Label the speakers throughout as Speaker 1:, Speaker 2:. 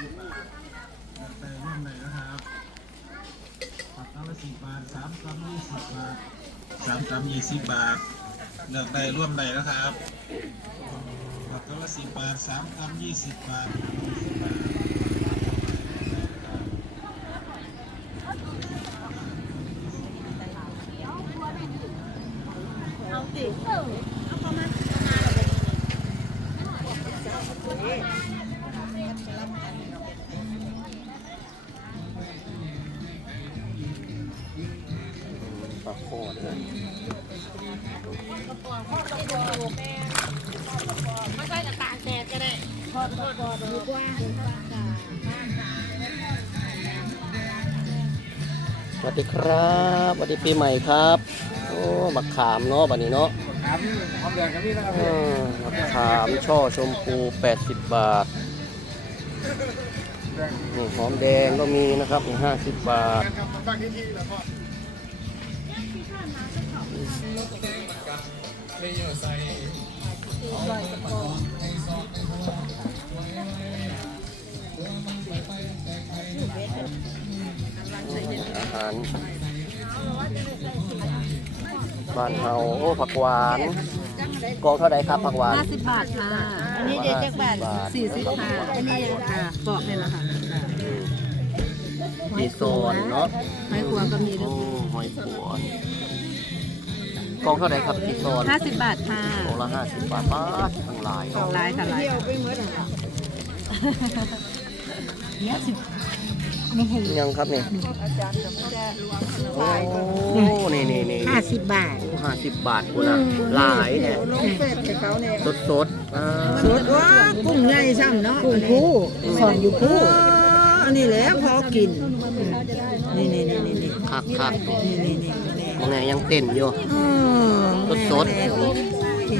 Speaker 1: แต่ร่วมไหนนะครับผักกำละสิบบาทสามกำยี่สิบบาทสามกำยี่สิบบาทเลือกได้ร่วมไหนะครับผักกำละสิบบาทสามกำยี่สิบบาทยี่สิบบาท
Speaker 2: เอาสิเอาเข้ามา
Speaker 3: ปลา โคตรเลย
Speaker 2: ไม่ใช่กับตากแดดก็ได้ทอดทอดดีกว่า
Speaker 3: สวัสดีครับสวัสดีปีใหม่ครับ โอ้บักขามเนาะบัดนี้เนาะ
Speaker 1: อืมบั
Speaker 3: กขามช่อชมพู 80 บาทนี่หอมแดงก็มีนะครับ 50 บาท
Speaker 1: ฟังทีทีแล้วก็
Speaker 3: อาหารบ้านเฮาโอ้ผักหวานกองเท่าไหร่ครับผักหวาน
Speaker 2: ห้าสิบบาทค่ะ อันนี้เด็ดจักบาท
Speaker 3: บาท
Speaker 2: สี่สิบค่ะ อันนี้ค่ะปอกเลยละค่ะ
Speaker 3: มีโซนเนาะ
Speaker 2: ไม้ครัวก็มีด้
Speaker 3: โอ้
Speaker 2: วย
Speaker 3: หอยขวด กองเท่าไหร่ครับที่โซน
Speaker 2: ห้าสิบบาทค่ะ
Speaker 3: กองละห้าสิบบาทป้าดทั้งหลาย
Speaker 2: สองลายค่ะลายเนี่ยสิบนี่เห็น
Speaker 3: ยังครับนี่โอ้นี่นี่นี่
Speaker 2: ห้าสิบบาท
Speaker 3: ห้าสิบบาทกูนะหลายเนี่ย
Speaker 2: ลงเฟซให้เขาเนี่ย
Speaker 3: สดสดๆอ่า
Speaker 2: สดว่ากุ้งใหญ่ช่ำเนาะกุ้งคู่สอนอยู่คู่อันนี้แหละพอกินนี่นี่นี่นี่นี่
Speaker 3: คักคัก
Speaker 2: นี่นี่นี่
Speaker 3: มองไงยังเต้นอยู่ สดสด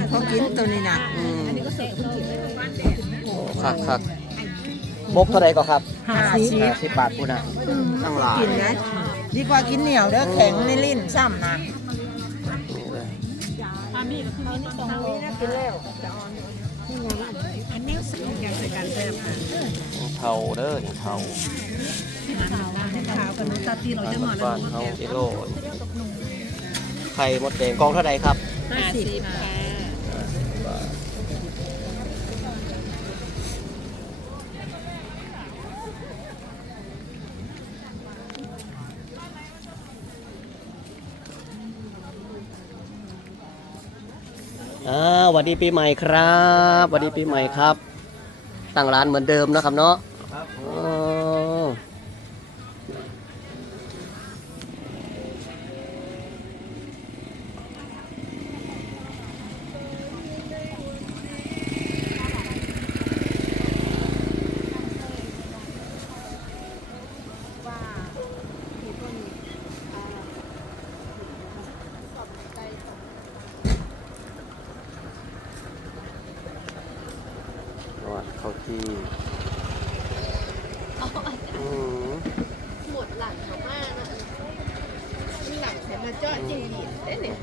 Speaker 2: เขากินตัวนี้นะ
Speaker 3: อืมโอ้คักคักบกเท่าไหร่ก็ครับ
Speaker 2: ห้าสิบ
Speaker 3: ห้าสิบบาทกูนะทั้งหลาย
Speaker 2: กินนะดีกว่ากินเหนียวเด้อแข็งในลิ้นซ้ำนะ
Speaker 3: นี่เลย
Speaker 2: อันนี้สุดยังใส่กันแซ่บค่ะ
Speaker 3: เทาเด้อนี่เทา
Speaker 2: ขาวกับน้ำตาตีเราจะหมอน
Speaker 3: บ้านเฮากิโลไข่มดแดงกองเท่าไหร่ครับ
Speaker 2: ห้าสิบค่ะ
Speaker 3: อ่าสวัสดีปีใหม่ครับสวัสดีปีใหม่ครับ ตั้งร้านเหมือนเดิมนะครับเนาะ ที่อืม
Speaker 2: หมดหลังเขามากนะมีหลังแสนมาเจาะจีนได้เนี่ย